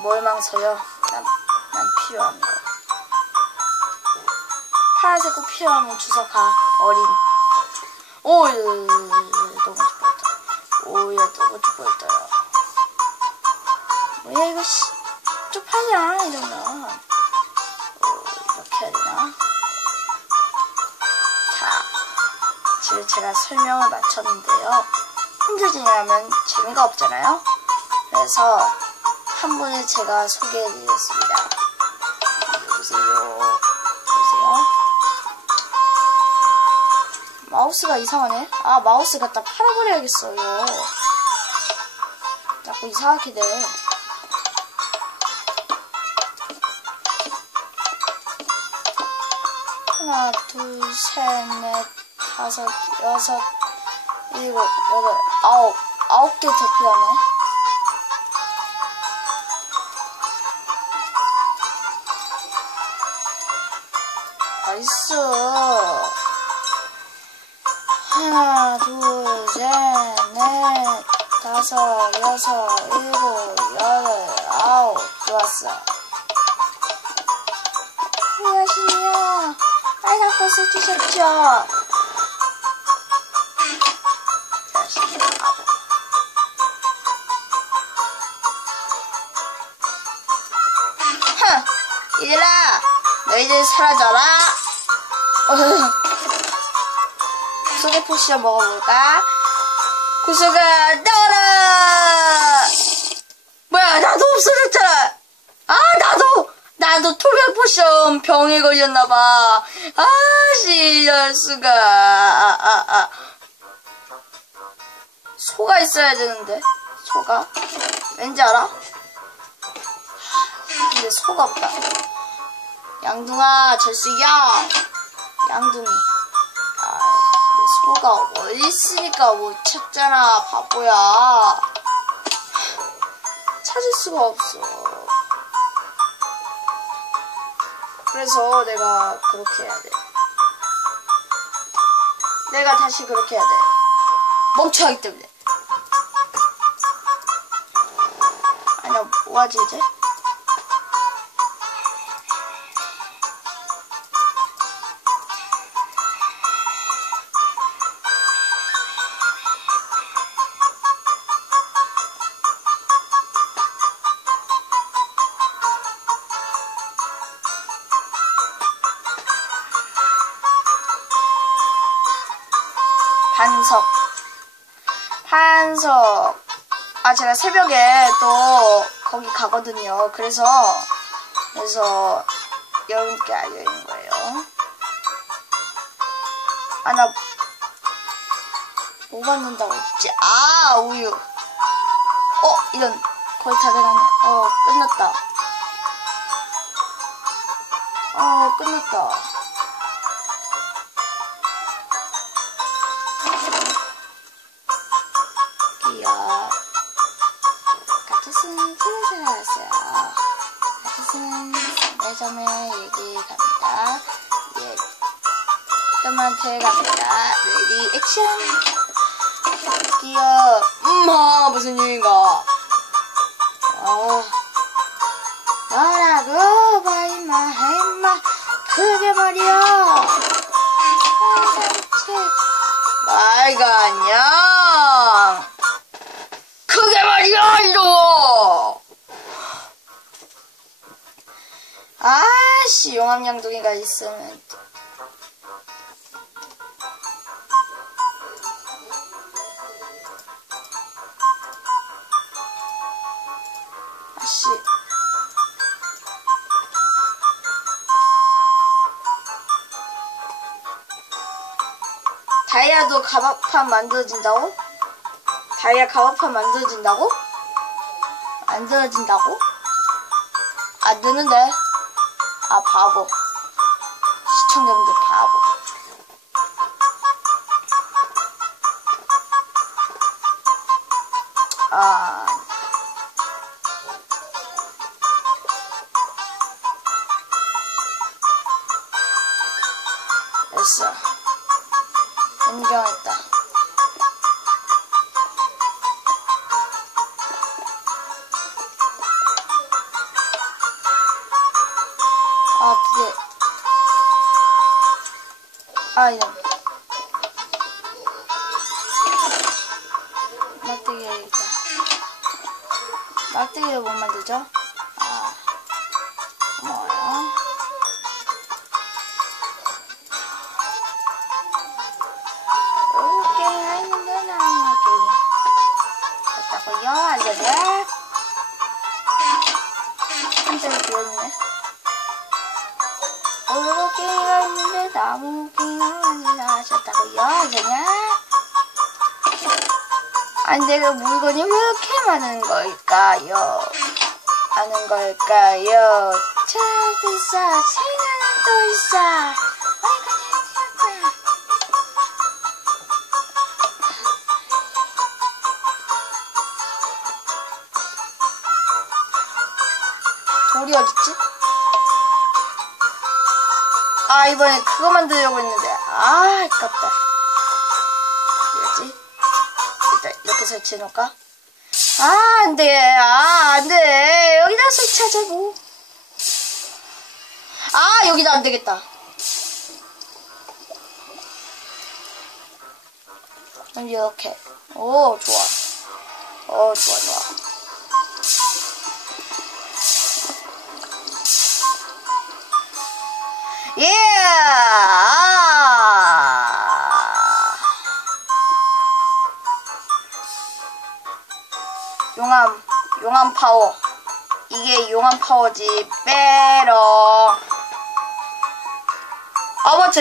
뭘 망설여? 난, 난 필요한 거. 파란색 꼭 필요한 거 주워가. 어린. 오, 예, 너무 좋았다. 오, 야, 너무 좋았다. 뭐야, 이거, 씨. 쪽팔이야, 이 정도면. 어, 이렇게 해야 되나? 자, 지금 제가 설명을 마쳤는데요. 힘들지냐면 재미가 없잖아요. 그래서 한 분을 제가 소개해드리겠습니다. 보세요. 보세요. 마우스가 이상하네. 아 마우스 갖다 팔아버려야겠어요. 자꾸 이상하게 돼. 하나, 둘, 셋, 넷, 다섯, 여섯, 일곱, 여덟, 아홉, 아홉 개 더 필요하네. 나이스. 하나, 둘, 셋, 넷, 다섯, 여섯, 일곱, 여덟, 아홉. 좋았어. 안녕하세요. 빨간 버스 주셨죠? 얘들아, 너희들 사라져라. 구석의 포션 먹어볼까? 구석아, 나와라! 뭐야, 나도 없어졌잖아! 아, 나도! 나도 투명 포션 병에 걸렸나봐. 아씨, 이럴 수가. 아, 아, 아. 소가 있어야 되는데. 소가? 왠지 알아? 근데 소가 없다. 양둥아, 절수야. 양둥이. 아, 소가 어디 있으니까 못 찾잖아, 바보야. 찾을 수가 없어. 그래서 내가 그렇게 해야 돼. 내가 다시 그렇게 해야 돼. 멍청하기 때문에. 아니야, 뭐하지 이제? 반석. 반석. 아, 제가 새벽에 또 거기 가거든요. 그래서, 그래서 여러분께 알려드리는 거예요. 아, 나, 뭐 받는다고 했지? 아, 우유. 어, 이런, 거의 다 돼가네. 어, 끝났다. 어, 끝났다. 같은 하세요. 같은 매점에 얘기 갑니다. 예. 뜸한테 갑니다. 레디 액션. 기억. 음, 아, 무슨 일인가. 어. 뭐라고, 봐, 임마, 임마. 그게 말이 아씨, 용암양동이가 있으면. 아씨. 다이아도 가방판 만들어진다고? 다이아 가방판 만들어진다고? 만들어진다고? 안 되는데. 아, 바보. 시청자분들 바보. 아. 막대기를 못 만들죠? 아, 고마워요. 오케이, 하는구나, 오케이. 됐다고요, 알려줘. 한자리 비어있네. 오케이가 있는데 나무 오케이가 아니라 하셨다고요, 알려냐? 아니, 내가 물건이 왜 이렇게 많은 걸까요? 많은 걸까요? 차도 있어, 생각은 또 있어. 돌이 어딨지? 아 이번에 그거 만들려고 했는데 아 아깝다 뭐지? 일단 이렇게 설치해 놓을까? 아 안 돼. 아 안 돼. 여기다 설치하자고. 아 여기다 안 되겠다. 그럼 이렇게. 오 좋아. 오 좋아 좋아. 예! 아! 용암, 용암 파워. 이게 용암 파워지. 빼롱. 아, 맞죠?